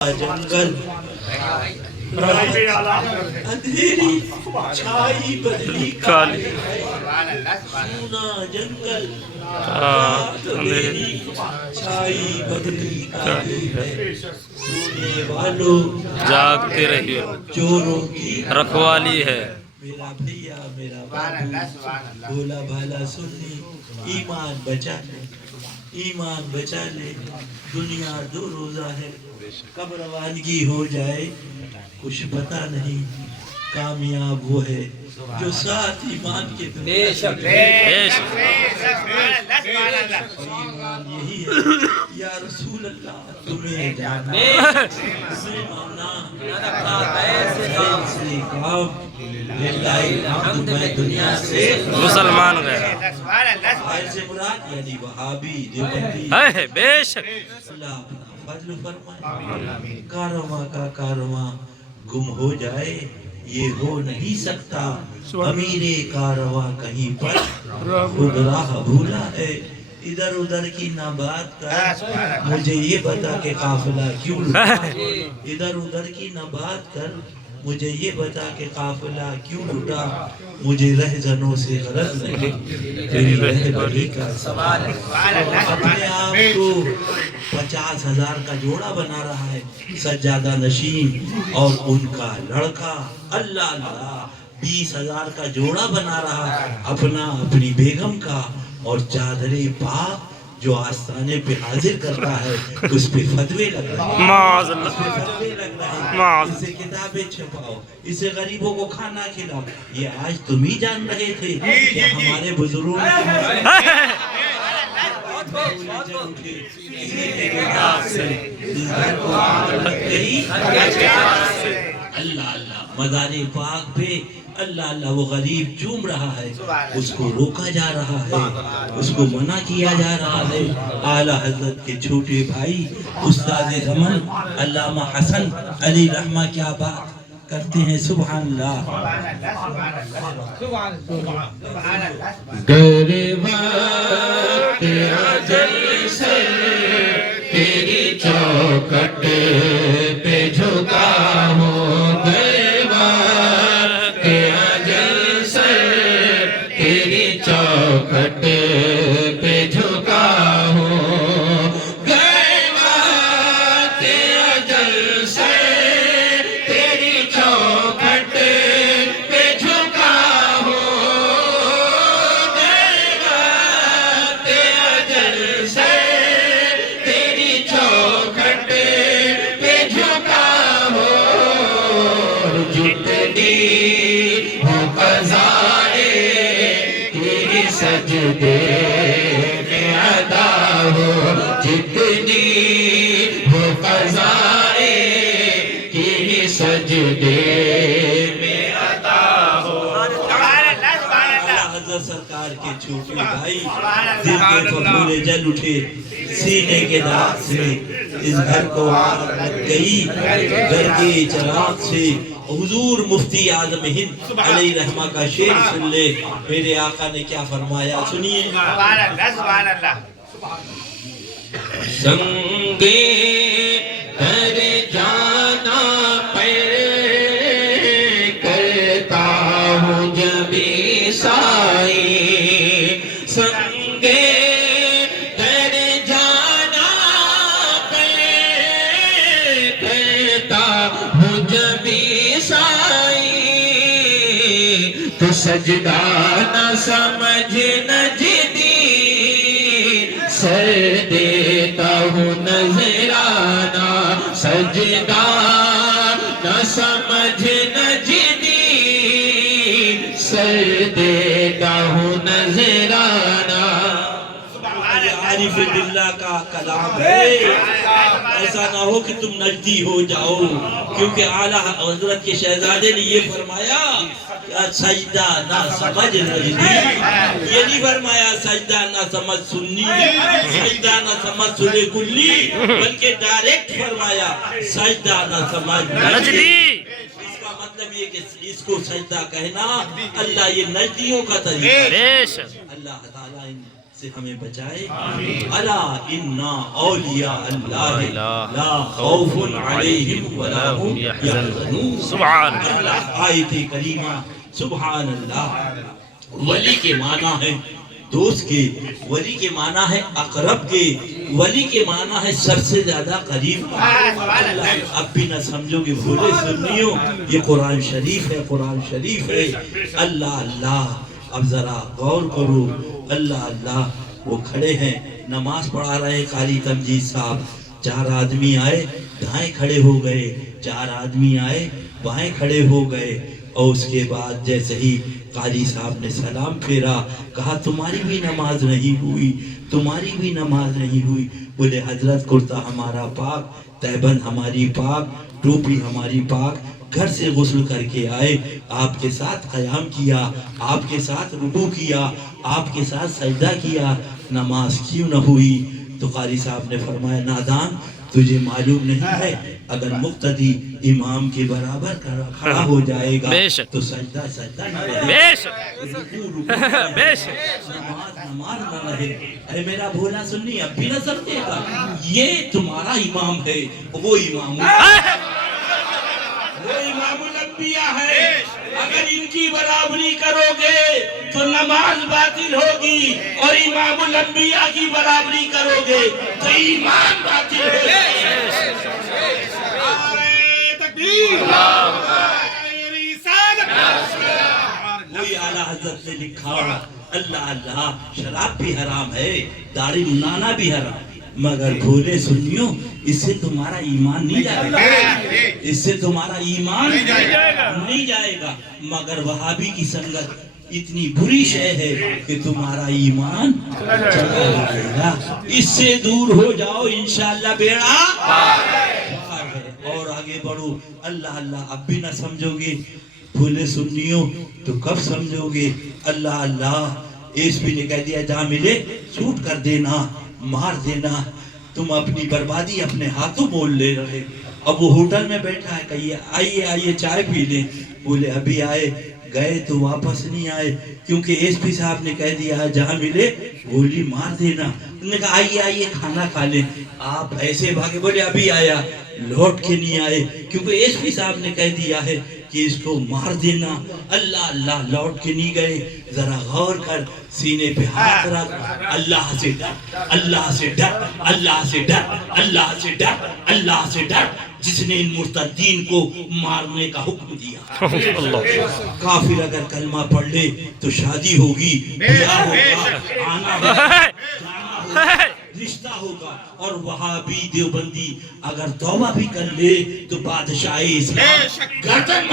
جنگل اندھیری چھائی بدلی کالی سونا جنگل اندھیری چھائی بدلی کالی ہے سونے والوں جاگتے رہیے چوروں کی رکھوالی ہے میرا بھیا میرا بابو بولا بھالا سنی ایمان بچا لے ایمان بچا لے دنیا دو روزہ ہے کب روانگی ہو جائے کچھ پتا نہیں کامیاب وہ ہے جو ساتھ ایمان کے ایمان یہی ہے یا رسول اللہ تمہیں جانا تمہیں ماننا سے کام للہ الحمد میں دنیا سے مسلمان گئے آئے سے مراد یعنی وہابی دیوبندی ہے بے شک اللہ اپنا فضل فرمائے کارواں کا کارواں گم ہو جائے یہ ہو نہیں سکتا امیر کارواں کہیں پر خود راہ بھولا ہے ادھر ادھر کی نہ بات کر مجھے یہ بتا کہ قافلہ کیوں لٹا ادھر ادھر کی نہ بات کر مجھے یہ بتا کہ قافلہ کیوں لٹا مجھے رہزنوں سے غرض نہیں تیری رہبری کا سوال اپنے آپ کو 50,000 کا جوڑا بنا رہا ہے سجادہ نشین اور ان کا لڑکا اللہ اللہ 20,000 کا جوڑا بنا رہا اپنی بیگم کا اور چادر پاک جو آستانے پہ حاضر کرتا ہے اس پہ فتوے لگ رہے ہیں معاذ اللہ اسے کتابیں چھپاؤ اسے غریبوں کو کھانا کھلاؤ یہ آج تم ہی جان رہے تھے کہ ہمارے بزرگوں نے اللہ اللہ مزار پاک پہ اللہ اللہ وہ غریب چوم رہا ہے اس کو روکا جا رہا ہے اس کو منع کیا جا رہا ہے اعلیٰ حضرت کے چھوٹے بھائی استاد زمن علامہ حسن علی رحمہ کیا بات کرتے ہیں سبحان اللہ گرے وقت اجل سے تیری چوکٹ پہ جھکا ہوں گرے وقت اجل سے تیری چوکٹ پہ جھکا ہوں گرے وقت اجل سے تیری چوکٹ پہ جھکا ہوں گرے وقت اجل سے تیری چوکٹ پہ جھکا ہوں جتنی ہو قضائے تیری سجدے میں ادا ہو جتنی ہو قضائے تیری سجدے میں ادا ہو حضرت سرکار کے چھوٹے بھائی دل کے پھپھولے جل اٹھے سینے کے داغ سے اس گھر کو آگ لگ گئی گھر کے چراغ سے حضور مفتی اعظم ہند علیہ رحمہ کا شعر سن لے میرے آقا نے کیا فرمایا سنیے سنگے در جانا پر کرتا ہوں جب عیسائی سنگے در جانا پر کرتا ہوں جب عیسائی تو سجدہ نہ سمجھ نجدی سر دیتا ہوں نذرانہ سجدہ نہ سمجھ نجدی سر دیتا ہوں نذرانہ عارف باللہ کا کلام ہے ایسا نہ ہو کہ تم نجدی ہو جاؤ کیونکہ اعلیٰ حضرت کے شہزادے نے یہ فرمایا سجدہ نہ سمجھ نجدی یہ نہیں فرمایا سجدہ نہ سمجھ سنی سجدہ نہ سمجھ سنے کلی بلکہ ڈائریکٹ فرمایا سجدہ نہ سمجھ نجدی اس کا مطلب یہ کہ اس کو سجدہ کہنا اللہ یہ نجدیوں کا طریقہ اللہ تعالیٰ سے ہمیں بچائے. الا انا اولیاء اللہ لا خوف علیہم ولا هم یحزنون. سبحان اللہ. آیت کریمہ سبحان اللہ. ولی کے معنی ہے دوست کے، ولی کے معنی ہے اقرب کے، ولی کے معنی ہے سب سے زیادہ قریب. اب بھی نہ سمجھو کہ بھولے سنیوں، یہ قرآن شریف ہے، قرآن شریف ہے. اللہ اللہ. اب ذرا غور کرو. اللہ اللہ. وہ کھڑے ہیں نماز پڑھا رہے قاری تمجید صاحب. 4 آدمی آئے دائیں کھڑے ہو گئے، 4 آدمی آئے بائیں کھڑے ہو گئے. اور اس کے بعد جیسے ہی قاری صاحب نے سلام پھیرا، کہا تمہاری بھی نماز نہیں ہوئی، تمہاری بھی نماز نہیں ہوئی. بولے حضرت کرتا ہمارا پاک، تہبند ہماری پاک، ٹوپی ہماری پاک، گھر سے غسل کر کے آئے، آپ کے ساتھ قیام کیا، آپ کے ساتھ رکوع کیا، آپ کے ساتھ سجدہ کیا، نماز کیوں نہ ہوئی؟ تو قاری صاحب نے فرمایا نادان، تجھے معلوم نہیں ہے اگر مقتدی امام کے برابر کھڑا ہو جائے گا تو سجدہ سجدہ نہ رہے، بے شک رکوع رکوع بے شک. نماز نماز نہ رہے. اے میرا بھولا سنی اب بھی نہ سمجھے گا، یہ تمہارا امام ہے، وہ امام الانبیاء ہے. اگر ان کی برابری کرو گے تو نماز باطل ہوگی، اور امام الانبیاء کی برابری کرو گے تو ایمان باطل ہوگا. کوئی اعلیٰ حضرت نے لکھا اللہ اللہ شراب بھی حرام ہے، داڑھی منانا بھی حرام، مگر بھولے سنیوں اس سے تمہارا ایمان نہیں جائے گا، اس سے تمہارا ایمان نہیں جائے گا. مگر وہابی کی سنگت اتنی بری شے ہے کہ تمہارا ایمان چلا جائے گا. اس سے دور ہو جاؤ انشاءاللہ بیڑا پار ہے. اور آگے بڑھو. اللہ اللہ. اب بھی نہ سمجھو گے بھولے سنیوں تو کب سمجھو گے؟ اللہ اللہ. ایس پی نے کہہ دیا جہاں ملے شوٹ کر دینا، مار دینا. تم اپنی بربادی اپنے ہاتھوں مول لے رہے. اب وہ ہوٹل میں بیٹھا ہے، کہیے آئیے آئیے چائے پی لیں. بولے ابھی آئے، گئے تو واپس نہیں آئے کیونکہ ایس پی صاحب نے کہہ دیا ہے جہاں ملے گولی مار دینا. انہوں نے کہا آئیے آئیے کھانا کھا لیں. آپ ایسے بھاگے. بولے ابھی آیا، لوٹ کے نہیں آئے کیونکہ ایس پی صاحب نے کہہ دیا ہے کہ اس کو مار دینا. اللہ اللہ. لوٹ کے نہیں گئے. ذرا غور کر، سینے پہ ہاتھ رکھ. اللہ سے ڈر، اللہ سے ڈر، اللہ سے ڈر، اللہ سے ڈر، اللہ سے ڈر جس نے ان مرتدین کو مارنے کا حکم دیا. کافر اگر کلمہ پڑھ لے تو شادی ہوگی، بیاہ ہوگا، آنا ہوگا، جانا ہوگا، رشتہ ہوگا. اور وہابی دیوبندی اگر توبہ بھی کر لے تو بادشاہی اسلام گردن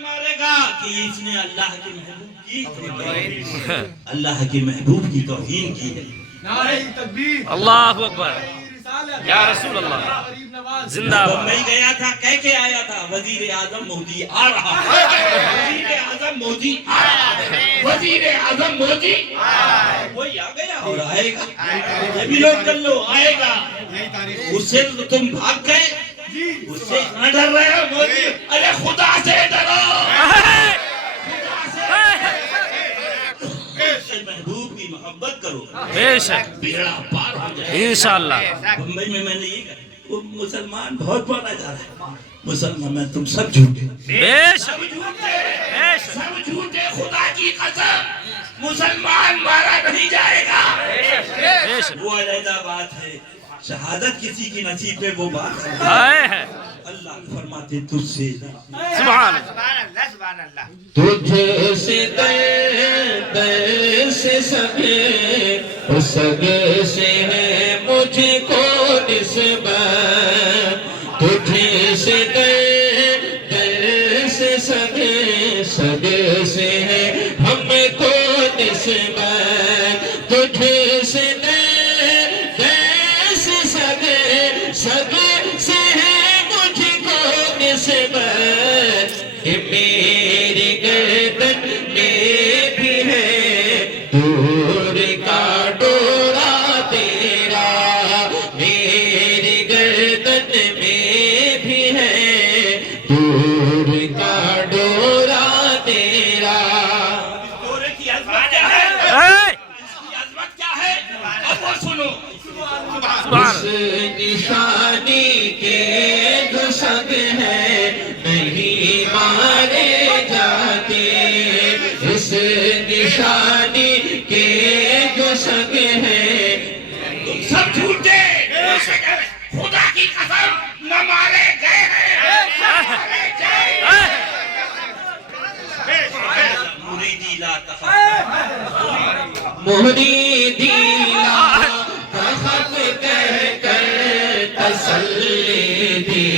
مارے گا کہ اس نے اللہ کے محبوب کی توہین، اللہ کے محبوب کی توہین کی ہے. اللہ اکبر یا رسول اللہ. زندہ بمبئی گیا تھا، کہہ کے آیا تھا وزیر اعظم مودی آ رہا ہے، وزیر اعظم مودی آ رہا ہے، وزیر اعظم مودی وہی آ گیا اور آئے گا. یہ بھی لوگ کر لو، آئے گا. اس سے تم بھاگ گئے، اس سے نہ ڈر رہے ہو مودی. ارے خدا سے ڈرو، محبوب کی محبت کرو، بے شک بیڑا پار ہو جائے. انشاءاللہ. بمبئی میں نے یہ کہا وہ مسلمان بہت بولا جا رہا ہے. مسلمان میں تم سب جھوٹے، بے شک سب جھوٹے، سب جھوٹے. خدا کی قسم مسلمان مارا نہیں جائے گا. بے شک. وہ علیحدہ بات ہے، شہادت کسی کی نصیب میں وہ بات ہے. آئے ہیں اللہ فرماتے تجھ سے سبحان تجھ سے در سے سگے، سگے سے ہے مجھ کو نسبت. تجھ سے در سے سگے، سگے سے ہے ہم کو نسبت. تجھ سے در سے سگے، سگے سے ہے مجھ کو نسبت. میری گردن میں بھی ہے دور کا ڈورا تیرا. میری گردن میں بھی ہے دور کا ڈورا تیرا. دورے کی نشانی کے جو سنگ ہیں نہیں مارے جاتے، اس نشانی کے جو سنگ ہیں تم سب جھوٹے، خدا کی قسم نہ مارے گئے ہیں، مارے گئے ہیں۔ مریدی لا تخف، مریدی لا تخف کہہ کر تسلی دی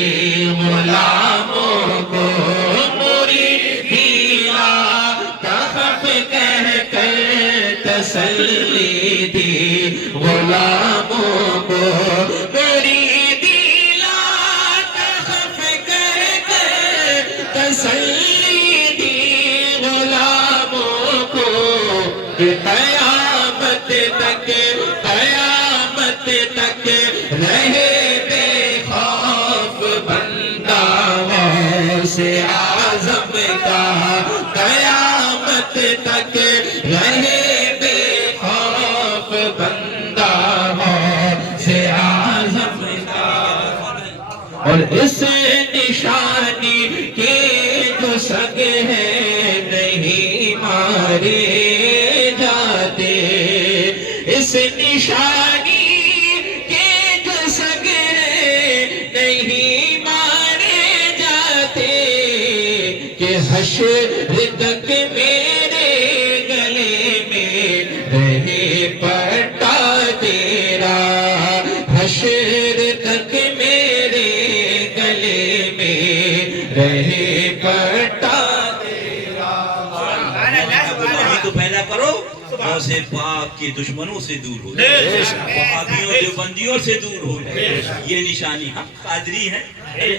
غلاموں کو، مریدی لا تخف کہہ کر تسلی دی غلاموں کو، مریدی لا تخف کہہ کر تسلی دی غلاموں کو، کہ قیامت تک رہے بے خوف بندہ غوث اعظم کا، قیامت تک رہے بے خوف بندہ غوث اعظم کا، اور اس نشانی کے جو سنگ ہیں نہیں مارے جاتے، اس نشانی کے جو سنگ ہیں نہیں مارے جاتے، کہ حشر تک میرے گلے میں رہے پٹا تیرا، حشر تک میرے گلے میں رہے پٹا تیرا۔ غلامی تو پیدا کرو، غوث پاک کے دشمنوں سے دور ہو جائے، وہابیوں دیوبندیوں سے دور ہو جائے، یہ نشانی ہم قادری ہیں،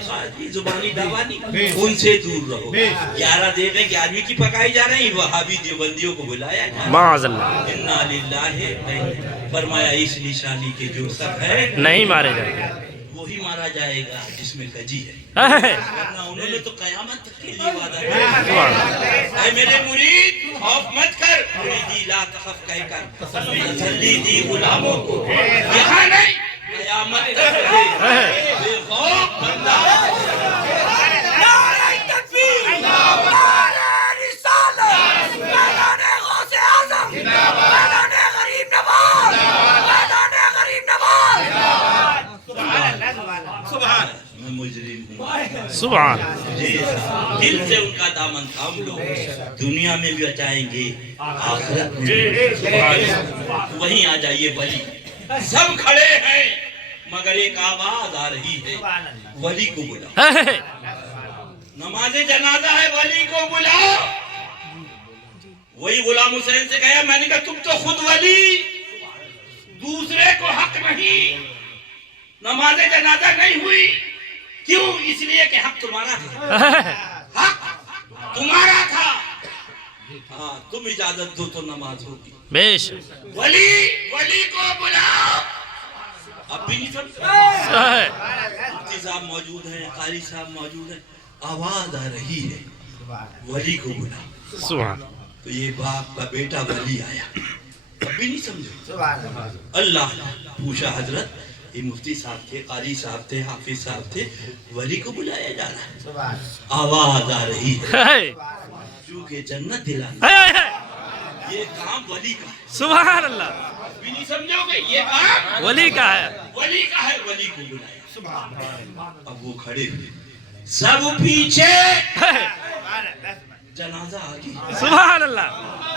قادری زبانی دعوانی، ان سے دور رہو۔ 11 دیگیں 11ویں کی پکائی جا رہی، وہابی دیوبندیوں کو بلایا جا رہا معاذ اللہ، ہے۔ انا للہ، فرمایا اس نشانی کے جو سب ہے نہیں مارے جائیں گے۔ وہی مارا جائے گا جس میں کجی ہے، ورنہ انہوں نے تو قیامت تک کے لیے وعدہ کیا۔ اے میرے مرید خوف مت کر، مریدی لا تخف کہہ کر تسلی دی غلاموں کو، یہاں نہیں قیامت تک رہے بے خوف بندہ۔ نعرہ تکبیر، نعرہ رسالت، میدان غوث اعظم، میدان غریب نواز، میدان غریب نواز۔ میں مجرم ہوں، سبحان دل سے ان کا دامن تھام لو، دنیا میں بھی بچائیں گے آخرت میں بھی۔ وہیں آ جائیے ولی، سب کھڑے ہیں مگر ایک آواز آ رہی ہے، ولی کو بلاؤ، نماز جنازہ ہے، ولی کو بلاؤ۔ وہی غلام حسین سے کہا، میں نے کہا تم تو خود ولی، دوسرے کو حق نہیں، نماز جنازہ نہیں ہوئی، کیوں؟ اس لیے کہ حق تمہارا تھا، حق تمہارا تھا، ہاں تم اجازت دو تو نماز ہوگی۔ بے شک، ولی کو بلاؤ۔ اب بھی نہیں سمجھ، مفتی صاحب موجود ہیں، قاری صاحب موجود ہیں، آواز آ رہی ہے ولی کو بلاؤ۔ سبحان تو یہ باپ کا بیٹا ولی آیا، اب بھی نہیں سمجھو۔ اللہ پوچھا حضرت، یہ مفتی صاحب تھے، قاری صاحب تھے، حافظ صاحب تھے، ولی کو بلایا جا رہا ہے، آواز آ رہی ہے چونکہ جنت دلانا، یہ کام ولی کا ہے۔ سبحان اللہ، بھی نہیں سمجھو گے، یہ کام ولی کا ہے، ولی کا ہے، ولی کو بلایا۔ اب وہ کھڑے ہوئے، سب پیچھے، جنازہ آگے، سبحان اللہ،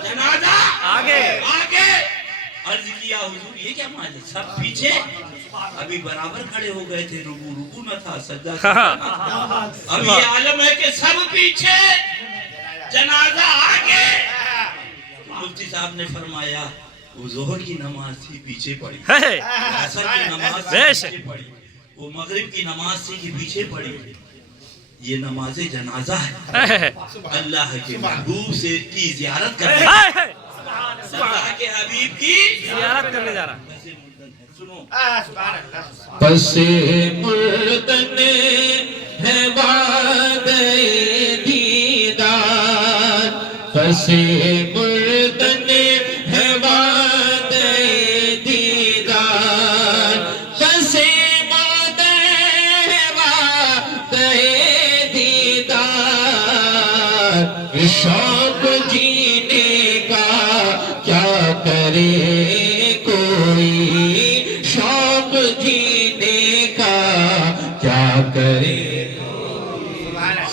جنازہ آگے، آگے۔ عرض کیا حضور یہ کیا معنی، سب پیچھے؟ ابھی برابر کھڑے ہو گئے تھے، رکوع نہ تھا، سجدہ نہ تھا۔ اب یہ عالم ہے کہ سب پیچھے، جنازہ آگے۔ مفتی صاحب نے فرمایا وہ ظہر کی نماز تھی پیچھے پڑی، عصر کی نماز تھی پیچھے پڑی، وہ مغرب کی نماز تھی کہ پیچھے پڑی، یہ نماز جنازہ ہے، اللہ کے محبوب سے کی زیارت کرنے، اللہ کے حبیب کی زیارت کرنے جا رہا۔ سنو، پس مردن ہے وعدہ دیدار، پس مردن ہے وعدہ دیدار، پس جینے کا کیا کرے.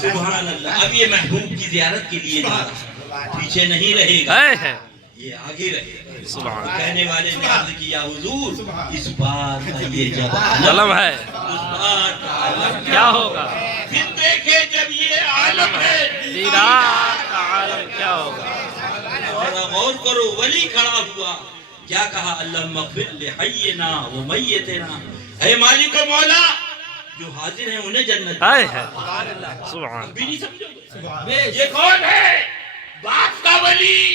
سبحان اللہ. اب یہ محبوب کی زیارت کے لیے جا رہا ہے، پیچھے نہیں رہے گا، ہے یہ آگے رہے گا. سبحان اللہ. کہنے والے نے عرض کیا حضور اس بار کا یہ جب ظلم ہے اس بار کا عالم کیا ہوگا، پھر دیکھے جب یہ عالم ہے دیدار کا عالم کیا ہوگا. ذرا غور کرو. ولی کھڑا ہوا کیا کہا؟ اللہم اغفر لحینا و میتنا. اے مالک و مولا جو حاضر ہیں انہیں جنت ہے سبحان بھی نہیں سمجھو گے. یہ کون ہے؟ باپ کا ولی.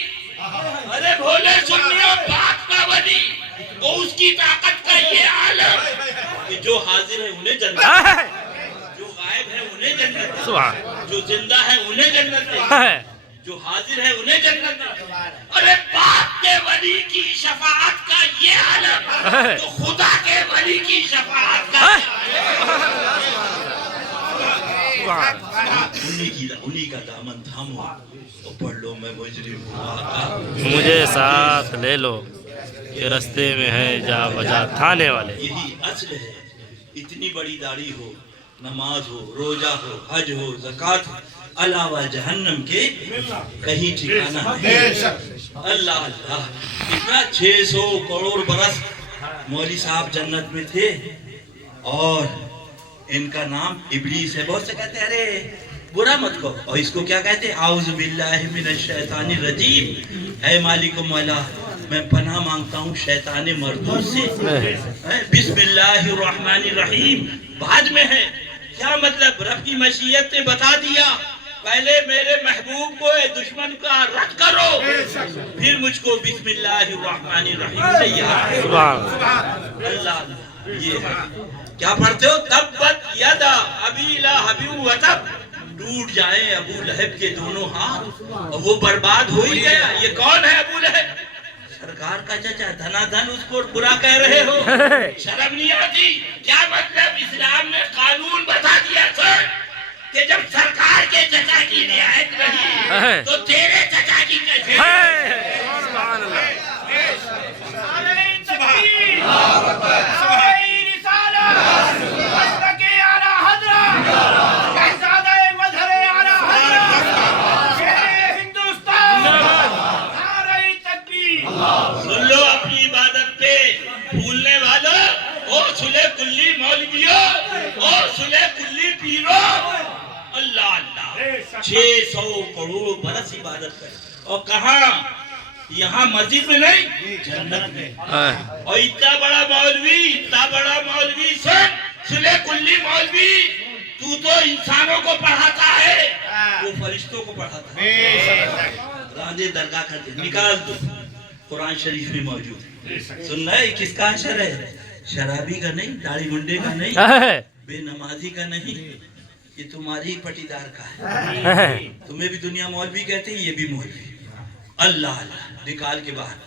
ارے بھولے سنیو، باپ کا ولی وہ اس کی طاقت کا یہ عالم. کہ جو حاضر ہیں انہیں جنت، ہے جو غائب ہے انہیں جنت، سبحان جو زندہ ہے انہیں جنت، ہے جو حاضر ہے انہیں جنت. ارے باپ کے ولی کی شفاعت کا یہ عالم تو خدا کے ولی کی شفاعت کا انہی کا دامن تھامو اور پڑھ لو میں مجرم ہوں آقا. مجھے ساتھ لے لو کہ رستے میں ہے جا بجا تھانے والے. یہی اصل ہے. اتنی بڑی داڑھی ہو، نماز ہو، روزہ ہو، حج ہو، زکوٰۃ ہو، علاوہ جہنم کے کہیں ٹھکانہ نہیں. اللہ اللہ. اتنا 600 کروڑ برس مولوی صاحب جنت میں تھے اور ان کا نام ابلیس ہے. بہت سے کہتے ہیں ارے برا مت کہو، اور اس کو کیا کہتے ہیں؟ اعوذ باللہ من الشیطان الرجیم. اے مالک و مولا میں پناہ مانگتا ہوں شیطان مردود سے. بسم اللہ الرحمن الرحیم بعد میں ہے. کیا مطلب؟ رب کی مشیت نے بتا دیا پہلے میرے محبوب کو دشمن کا رد کرو، پھر مجھ کو بسم اللہ الرحمن الرحیم سے یاد. سبحان اللہ یہ ہے. کیا پڑھتے ہو؟ تبت یدا ابی لہب وتب. ٹوٹ جائیں ابو لہب کے دونوں ہاتھ اور وہ برباد ہو ہی گیا. یہ کون ہے ابو لہب؟ سرکار کا چچا. دھنا دھن اس کو برا کہہ رہے ہو، شرم نہیں آتی؟ کیا مطلب؟ اسلام نے قانون بتا دیا سر کہ جب سرکار کے چچا کی رعایت نہیں تو تیرے چچا کی کیسے؟ سبحان اللہ. سن لو اپنی عبادت پہ بھولنے والوں اور سلے کلی مولویوں اور سلے کلی پیروں. اللہ اللہ. 600 کروڑ برس عبادت کرے اور کہاں؟ یہاں مسجد میں نہیں، جنت میں. اور اتنا بڑا مولوی سن سلے کلی مولوی. تو انسانوں کو پڑھاتا ہے، وہ فرشتوں کو پڑھاتا ہے. راندے درگاہ کرتے نکال دو. قرآن شریف میں موجود ہے. سن رہے کس کا اشر ہے؟ شرابی کا نہیں، داڑھی منڈے کا نہیں، بے نمازی کا نہیں، یہ تمہاری پٹیدار کا ہے. تمہیں بھی دنیا مولوی کہتے ہیں، یہ بھی مولوی. اللہ اللہ. نکال کے باہر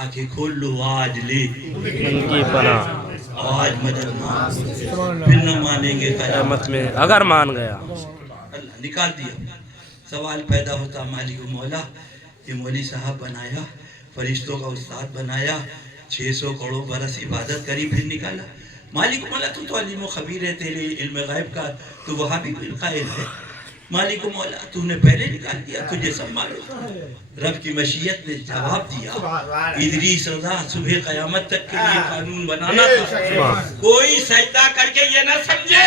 آنکھیں کھول لو. آج لے ان کی پناہ آج مدد مانگ، پھر نہ مانیں گے قیامت میں اگر مان گیا. اللہ نکال دیا. سوال پیدا ہوتا مالک و مولا یہ مولوی صاحب بنایا، فرشتوں کا استاد بنایا، 600 کروڑ برس عبادت کری، پھر نکالا. مالک و مولا تو علیم و خبیر ہے، تیرے علم غیب کا تو وہاں بھی قائل ہے. مالک و مولا تو نے پہلے نکال دیا، تجھے سب معلوم. رب کی مشیت نے جواب دیا. ادریس رضا صبح قیامت تک کے لیے قانون بنانا تھا. کوئی سجدہ کر کے یہ نہ سمجھے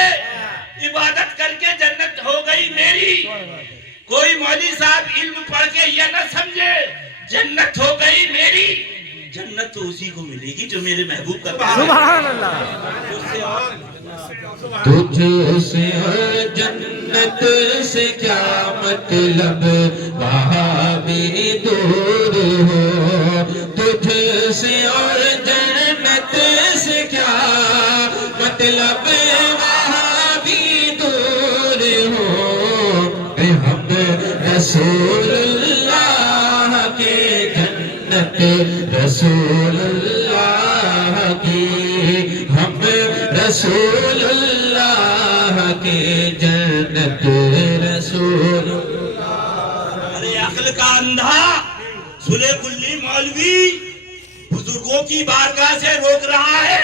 عبادت کر کے جنت ہو گئی میری. کوئی مولوی صاحب علم پڑھ کے یہ نہ سمجھے جنت ہو گئی میری. جنت تو اسی کو ملے گی جو میرے محبوب کا پیار ہے. سبحان اللہ. تجھ سے اور جنت سے کیا مطلب، وہاں بھی دور ہو. تجھ سے اور جنت سے کیا مطلب، وہاں بھی دور ہو. ہم رسول اللہ کے جنت، رسول اللہ کی، ہم رسول اللہ کے جنت، رسول. ارے عقل کا اندھا سلے کلی مولوی بزرگوں کی بارگاہ سے روک رہا ہے.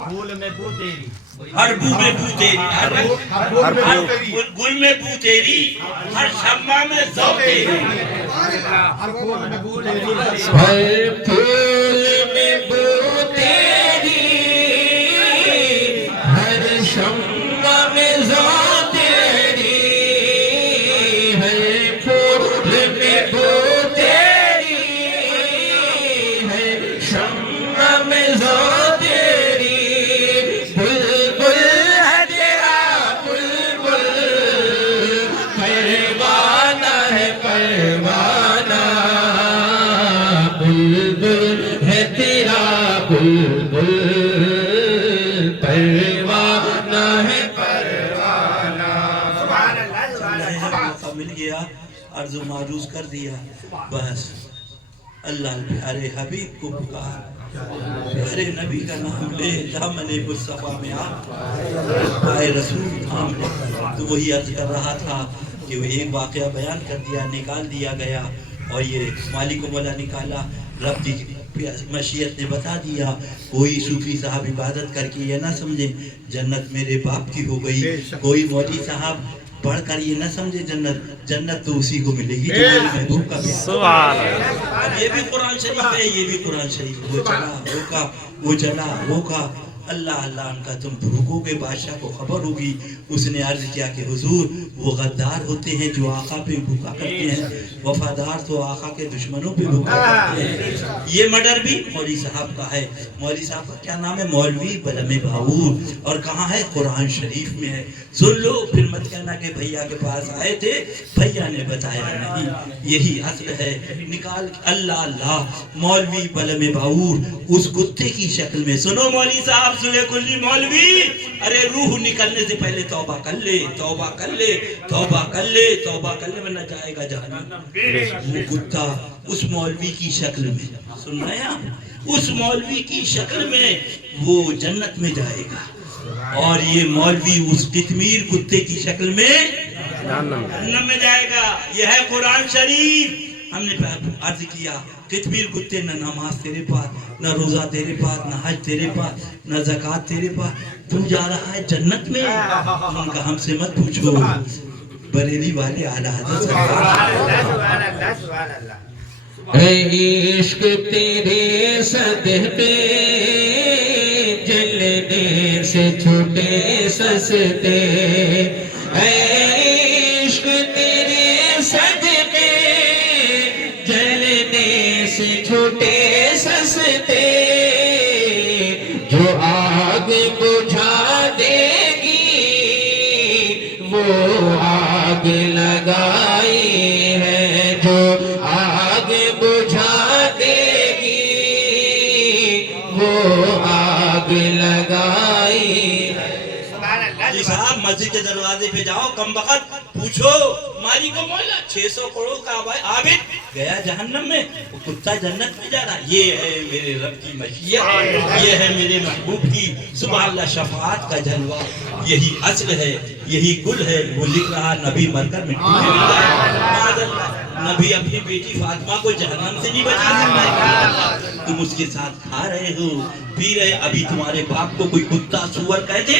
ہر بو میں بو تیری، ہر گل میں بو تیری، ہر شمع میں ذوق تیری، ہر پھول میں بو تیری، ہر شمع میں ذوق تیری، ہر پھول میں بو تیری، ہر شمع میں ذوق تیری، بلبل ہے تیرا بلبل، پروانہ ہے پروانہ، بلبل ہے تیرا بلبل، پروانہ ہے پروانہ۔ موقع مل گیا، عرض و معروض کر دیا، بس اللہ پیارے حبیب کو پکار، پیارے نبی کا نام لے، دامن مصطفیٰ میں آ، پائے رسول تھام لے۔ تو وہی عرض کر رہا تھا کہ وہ ایک واقعہ بیان کر دیا، نکال دیا گیا، اور یہ مالک و مولا نکالا، رب کی مشیت نے بتا دیا۔ کوئی صوفی صاحب عبادت کر کے یہ نہ سمجھے جنت میرے باپ کی ہو گئی، کوئی مولوی صاحب پڑھ کر یہ نہ سمجھے جنت تو اسی کو ملے گی جو میرے محبوب کا پیار۔ سبحان اللہ۔ اب یہ بھی قرآن شریف ہے، یہ بھی قرآن شریف، وہ چلا روکا، وہ چلا روکا، اللہ اللہ ان کا تم بھوکو گے، بادشاہ کو خبر ہوگی۔ اس نے عرض کیا کہ حضور وہ غدار ہوتے ہیں جو آقا پہ بھوکا کرتے ہیں، وفادار تو آقا کے دشمنوں پہ بھوکا کرتے ہیں۔ یہ مڈر بھی مولوی صاحب کا ہے، مولوی صاحب کا کیا نام ہے؟ مولوی بلم بہاور، اور کہاں ہے؟ قرآن شریف میں ہے، سن لو، پھر مت کہنا کہ بھیا کے پاس آئے تھے بھیا نے بتایا نہیں، یہی اصل ہے۔ نکال اللہ اللہ، مولوی بلم بہاور اس کتے کی شکل میں، سنو مولوی صاحب، سنے کلی مولوی، ارے روح نکلنے سے پہلے توبہ کر لے، توبہ کر لے، توبہ کر لے، توبہ کر لے، ورنہ جائے گا جہنم۔ وہ کتا اس مولوی کی شکل میں، سن رہے ہیں آپ؟ اس مولوی کی شکل میں وہ جنت میں جائے گا، اور یہ مولوی اس قطمیر کتے کی شکل میں جہنم میں جائے گا۔ یہ ہے قرآن شریف۔ ہم نے عرض کیا قطمیر کتے، نہ نماز تیرے پاس، نہ روزہ تیرے پاس، نہ حج تیرے پاس، نہ زکوٰۃ تیرے پاس، تو جا رہا ہے جنت میں؟ ان کا ہم سے مت پوچھو، بریلی والے اعلیٰ حضرت اے عشق تیرے صدقے جلنے سے چھوٹے سستے، اے عشق تیرے صدقے جلنے سے چھوٹے سستے، جو آگ بجھا دے گی وہ آگ لگائی ہے، جو آگ بجھا دے گی وہ آگ لگائی ہے۔ جی صاحب، مسجد کے دروازے پہ جاؤ، کم وقت پوچھو مالک و مولا 600 کروڑ کا عابد گیا جہنم میں، وہ کتا جنت میں جا رہا۔ یہ ہے میرے رب کی مشیت، یہ ہے میرے محبوب کی سبحان اللہ شفاعت کا جلوہ، یہی اصل ہے، یہی گل ہے۔ وہ لکھ رہا نبی مر کر مٹی میں مل جائے، نبی اپنی بیٹی فاطمہ کو جہنم سے نہیں بچا سکتا، تم اس کے ساتھ کھا رہے ہو، پی رہے۔ ابھی تمہارے باپ کو کوئی کتا سور کہتے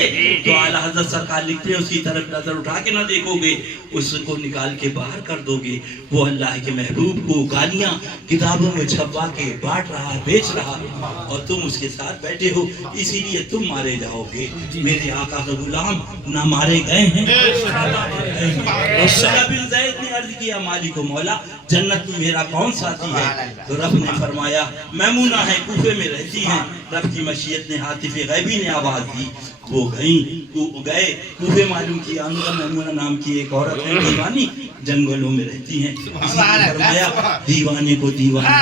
تو اعلیٰ حضرت سرکار لکھتے ہیں اس کی طرف نظر اٹھا کے نہ دیکھو گے، اس کو نکال کے باہر کر دو گے۔ وہ اللہ کے محبوب کو گالیاں کتابوں میں چھپوا کے بانٹ رہا، بیچ رہا، اور تم اس کے ساتھ بیٹھے ہو، اسی لیے تم مارے جاؤ گے۔ میرے آقا کا غلام نہ مارے گئے ہیں۔ عبداللہ بن زید نے عرض کیا مالک و مولا جنت میں میرا کون ساتھی ہے؟ تو رب نے فرمایا میمونہ ہے، کوفے میں رہتی ہیں۔ رب کی مشیت نے ہاتف غیبی نے آواز دی، وہ گئے کوفے، معلوم کیا ان کا میمونہ نام کی ایک عورت ہے دیوانی، جنگلوں میں رہتی ہیں۔ اسی نے فرمایا دیوانے کو دیوانہ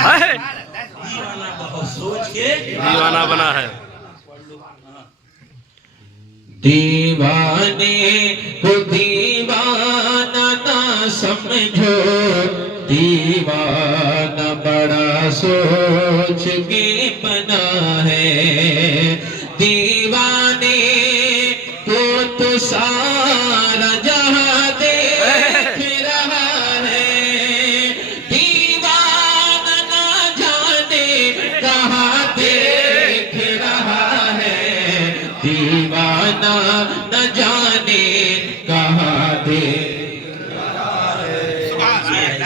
بہت سوچ کے دیوانہ بنا ہے۔ دیوانے کو دیوانہ نہ سمجھو، دیوانہ بڑا سوچ کے بنا ہے، دیوانے کو تو سارا جہاں دیکھ رہا ہے، دیوانہ نہ جانے کہاں دیکھ رہا ہے،